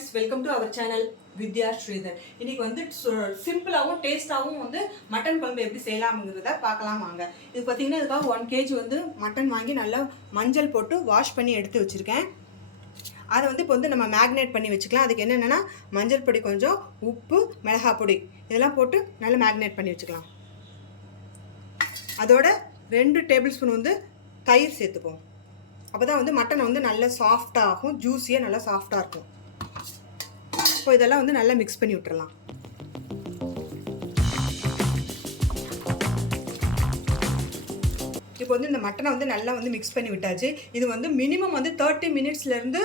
friends, welcome to our channel Vidya Sridhar. இன்னைக்கு வந்து சிம்பிளாவும் டேஸ்டாவும் வந்து மட்டன் குழம்பு எப்படி செய்யலாம்ங்கறத பார்க்கலாம் வாங்க. இது பாத்தீங்கன்னா இதுக்காக 1 kg வந்து மட்டன் வாங்கி நல்லா மஞ்சள் போட்டு வாஷ் பண்ணி எடுத்து வச்சிருக்கேன். அதை வந்து இப்போ வந்து நம்ம மேக்னேட் பண்ணி வச்சுக்கலாம். அதுக்கு என்னென்னா மஞ்சள் பொடி கொஞ்சம், உப்பு, மிளகாய் பொடி இதெல்லாம் போட்டு நல்லா மேக்னேட் பண்ணி வச்சுக்கலாம். அதோட 2 டேபிள் ஸ்பூன் வந்து தயிர் சேர்த்துப்போம். அப்போ தான் வந்து மட்டன் வந்து நல்லா சாஃப்டாக ஆகும், ஜூஸியாக நல்லா சாஃப்டாக இருக்கும். இப்போ இதெல்லாம் வந்து நல்லா மிக்ஸ் பண்ணி விட்டுறலாம். இப்போ வந்து இந்த மட்டனை வந்து நல்லா வந்து மிக்ஸ் பண்ணி விட்டாச்சு. இது வந்து மினிமம் வந்து 30 மினிட்ஸ்லேருந்து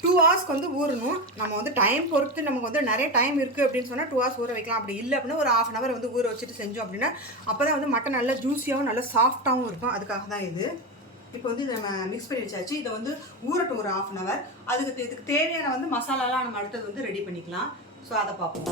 2 ஹவர்ஸ்க்கு வந்து ஊறணும். நம்ம வந்து டைம் பொறுத்து நமக்கு வந்து நிறைய டைம் இருக்குது அப்படின்னு சொன்னால் 2 ஹவர்ஸ் ஊற வைக்கலாம். அப்படி இல்லை அப்படின்னா ஒரு 1/2 hour வந்து ஊற வச்சுட்டு செஞ்சோம் அப்படின்னா அப்போ தான் வந்து மட்டன் நல்லா ஜூஸியாகவும் நல்லா சாஃப்டாகவும் இருக்கும். அதுக்காக தான் இது. இப்போ வந்து நம்ம மிக்ஸ் பண்ணி வச்சாச்சு. இதை வந்து ஊறட்டும் ஒரு 1/2 hour. இதுக்கு தேவையான வந்து மசாலாலாம் நம்ம அடுத்தது வந்து ரெடி பண்ணிக்கலாம். ஸோ அதை பார்ப்போம்.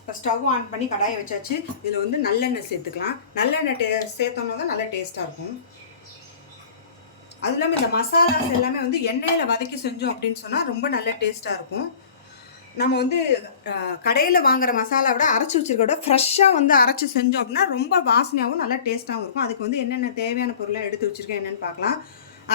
இப்போ ஸ்டவ் ஆன் பண்ணி கடாயை வச்சாச்சு. இதில் வந்து நல்லெண்ணெய் சேர்த்துக்கலாம். நல்லெண்ணெய் சேர்த்தோம்னா தான் நல்லா டேஸ்ட்டாக இருக்கும். அது இல்லாமல் இந்த மசாலாஸ் எல்லாமே வந்து எண்ணெயில் வதக்கி செஞ்சோம் அப்படின்னு சொன்னால் ரொம்ப நல்ல டேஸ்ட்டாக இருக்கும். நம்ம வந்து கடையில் வாங்குகிற மசாலா விட அரைச்சி வச்சுருக்க விட ஃப்ரெஷ்ஷாக வந்து அரைச்சி செஞ்சோம் அப்படின்னா ரொம்ப வாசனையாகவும் நல்லா டேஸ்ட்டாகவும் இருக்கும். அதுக்கு வந்து என்னென்ன தேவையான பொருளை எடுத்து வச்சுருக்கேன் என்னென்னு பார்க்கலாம்.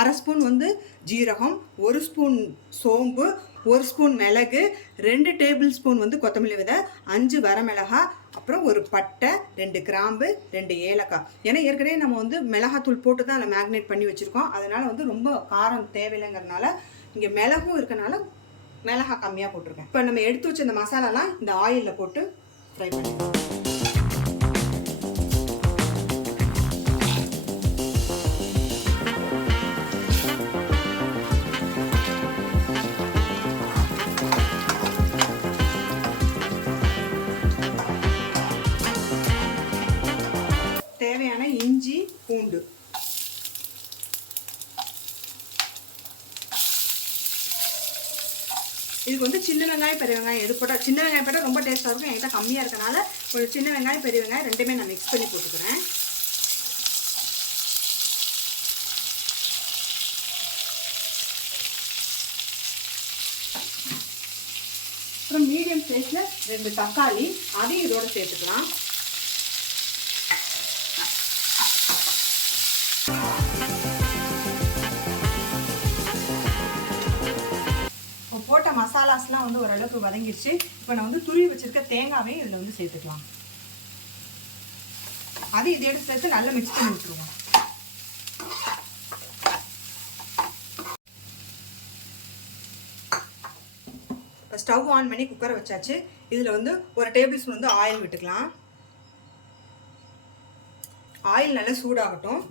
1/2 ஸ்பூன் வந்து ஜீரகம், 1 ஸ்பூன் சோம்பு, 1 ஸ்பூன் மிளகு, 2 டேபிள் ஸ்பூன் வந்து கொத்தமல்லி விதை, 5 வரமிளகாய், அப்புறம் ஒரு பட்டை, 2 கிராம்பு, 2 ஏலக்காய். ஏன்னா ஏற்கனவே நம்ம வந்து மிளகாத்தூள் போட்டு தான் அதில் மேக்னேட் பண்ணி வச்சுருக்கோம். அதனால் வந்து ரொம்ப காரம் தேவையில்லைங்கிறதுனால இங்கே மிளகும் இருக்கனால மிளகாய் கம்மியாக போட்டிருக்கேன். இப்போ நம்ம எடுத்து வச்ச இந்த மசாலாலாம் இந்த ஆயிலில் போட்டு ஃப்ரை பண்ணிக்கலாம். தேவையான இஞ்சி, பூண்டு, இதுக்கு வந்து சின்ன வெங்காயம், பெரிய வெங்காயம் எது போட்டால் சின்ன வெங்காயம் போட்டால் ரொம்ப டேஸ்ட்டாக இருக்கும். என்கிட்ட கம்மியாக இருக்கனால ஒரு சின்ன வெங்காயம், பெரிய வெங்காயம் ரெண்டுமே நான் மிக்ஸ் பண்ணி போட்டுக்கிறேன். அப்புறம் மீடியம் சைஸில் 2 தக்காளி, அதையும் இதோட சேர்த்துக்கலாம். போட்ட மசாலாஸ்லாம் வந்து ஓரளவுக்கு வதங்கிடுச்சு. இப்போ நான் வந்து துருவி வச்சிருக்க தேங்காவையும் இதில் வந்து சேர்த்துக்கலாம். அது இதை எடுத்து சேர்த்து நல்லா மிக்ஸ் பண்ணி விட்டுருவோம். இப்போ ஸ்டவ் ஆன் பண்ணி குக்கரை வச்சாச்சு. இதில் வந்து ஒரு டேபிள் ஸ்பூன் வந்து ஆயில் விட்டுக்கலாம். ஆயில் நல்லா சூடாகட்டும்.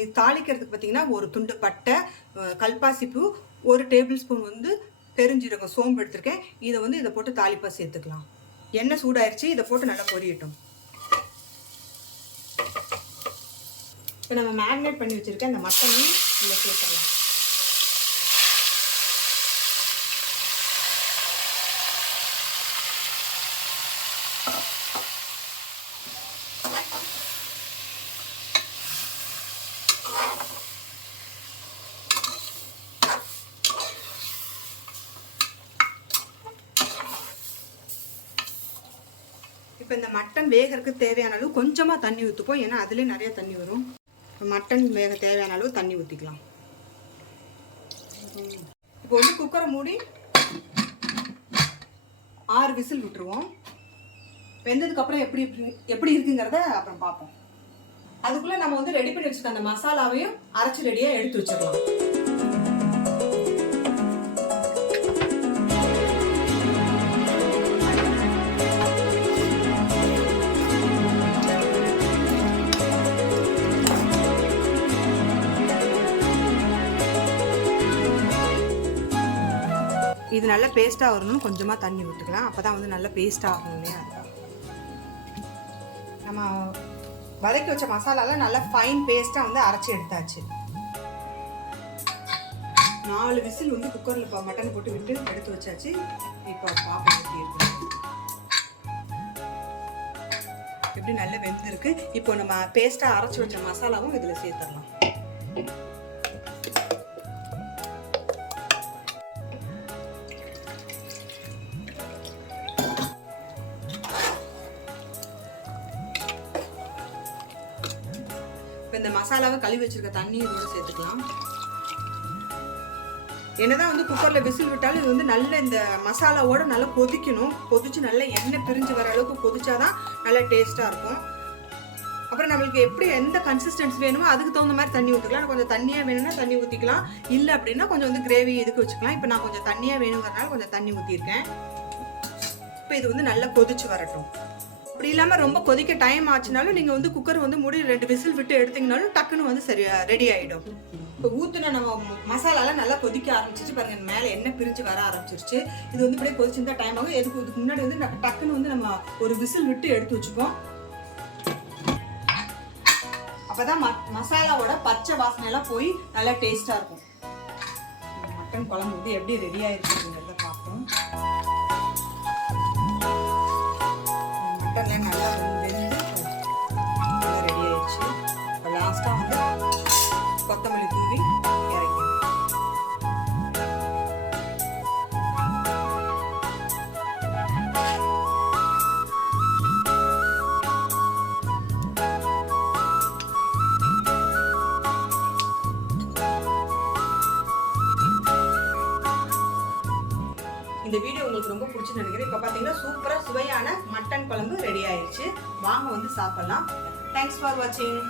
இது தாளிக்கிறதுக்கு பார்த்தீங்கன்னா ஒரு துண்டு பட்டை, கல்பாசிப்பூ, 1 டேபிள் ஸ்பூன் வந்து பெருஞ்சீரகம், சோம்பு எடுத்துருக்கேன். இதை வந்து இதை போட்டு தாளிப்பாக சேர்த்துக்கலாம். எண்ணெய் சூடாயிருச்சு. இதை போட்டு நல்லா பொரியட்டும். இப்போ நம்ம மேக்னேட் பண்ணி வச்சுருக்கேன் அந்த மட்டனையும் இதில் சேர்த்துக்கலாம். இப்போ இந்த மட்டன் வேகிறதுக்கு தேவையான அளவு கொஞ்சமாக தண்ணி ஊற்றிப்போம். ஏன்னா அதுலேயே நிறைய தண்ணி வரும். இப்போ மட்டன் வேக தேவையான அளவு தண்ணி ஊற்றிக்கலாம். இப்போ வந்து குக்கரை மூடி 6 விசில் விட்டுருவோம். வெந்ததுக்கப்புறம் எப்படி இருக்குங்கிறத அப்புறம் பார்ப்போம். அதுக்குள்ளே நம்ம வந்து ரெடி பண்ணி வச்சுருக்க அந்த மசாலாவையும் அரைச்சி ரெடியாக எடுத்து வச்சிடலாம். இது நல்லா பேஸ்ட்டாக வரணும். கொஞ்சமாக தண்ணி ஊற்றிக்கலாம். அப்போ தான் வந்து நல்லா பேஸ்ட்டாக ஆகும் இல்லையா. அதுதான் நம்ம வதக்கி வச்ச மசாலாலாம் நல்லா ஃபைன் பேஸ்ட்டாக வந்து அரைச்சி எடுத்தாச்சு. 4 விசில் வந்து குக்கரில் இப்போ மட்டன் போட்டு விட்டு எடுத்து வச்சாச்சு. இப்போ பாப்பா எப்படி இருக்கு எப்படி நல்லா வெந்திருக்கு. இப்போ நம்ம பேஸ்ட்டாக அரைச்சி வச்ச மசாலாவும் இதில் சேர்த்துடலாம். இப்போ இந்த மசாலாவை கழுவி வச்சிருக்க தண்ணி இதோட சேர்த்துக்கலாம். என்னதான் வந்து குக்கரில் விசில் விட்டாலும் இது வந்து நல்ல இந்த மசாலாவோட நல்லா கொதிக்கணும். கொதிச்சு நல்லா எண்ணெய் பிரிஞ்சு வர அளவுக்கு கொதிச்சாதான் நல்லா டேஸ்ட்டாக இருக்கும். அப்புறம் நம்மளுக்கு எப்படி எந்த கன்சிஸ்டன்சி வேணுமோ அதுக்கு தகுந்த மாதிரி தண்ணி ஊற்றிக்கலாம். கொஞ்சம் தண்ணியாக வேணும்னா தண்ணி ஊற்றிக்கலாம், இல்லை அப்படின்னா கொஞ்சம் வந்து கிரேவி இதுக்கு வச்சுக்கலாம். இப்போ நான் கொஞ்சம் தண்ணியாக வேணுங்கிறதுனால கொஞ்சம் தண்ணி ஊற்றிருக்கேன். இப்போ இது வந்து நல்லா கொதிச்சு வரட்டும். அப்படி இல்லாமல் ரொம்ப கொதிக்க டைம் ஆச்சுனாலும் நீங்கள் வந்து குக்கர் வந்து மூடி 2 விசில் விட்டு எடுத்தீங்கனாலும் டக்குன்னு வந்து ரெடி ஆகிடும். இப்போ ஊற்றுன நம்ம மசாலாலாம் நல்லா கொதிக்க ஆரம்பிச்சிருச்சு பாருங்க, மேலே எண்ணெய் பிரிஞ்சு வர ஆரம்பிச்சிருச்சு. இது வந்து இப்படியே கொதிச்சிருந்தா டைம் ஆகும். இதுக்கு முன்னாடி வந்து டக்குன்னு வந்து நம்ம ஒரு விசில் விட்டு எடுத்து வச்சுப்போம். அப்போதான் மசாலாவோட பச்சை வாசனையெல்லாம் போய் நல்லா டேஸ்ட்டாக இருக்கும். மட்டன் குழம்பு வந்து எப்படி ரெடி ஆயிருக்குங்கிறத பார்ப்போம். மட்டன்லாம் நல்லா வெந்து நல்லா ரெடி ஆயிடுச்சு. இப்போ லாஸ்ட்டாக வந்து கொத்தமல்லி தூவி இறக்கி இந்த வீடியோ உங்களுக்கு ரொம்ப பிடிச்சுன்னு நினைக்கிறேன். இப்போ பார்த்தீங்கன்னா சூப்பராக சுவையான மட்டன் குழம்பு ரெடி ஆயிடுச்சு. வாங்க வந்து சாப்பிடலாம். தேங்க்ஸ் ஃபார் வாட்சிங்.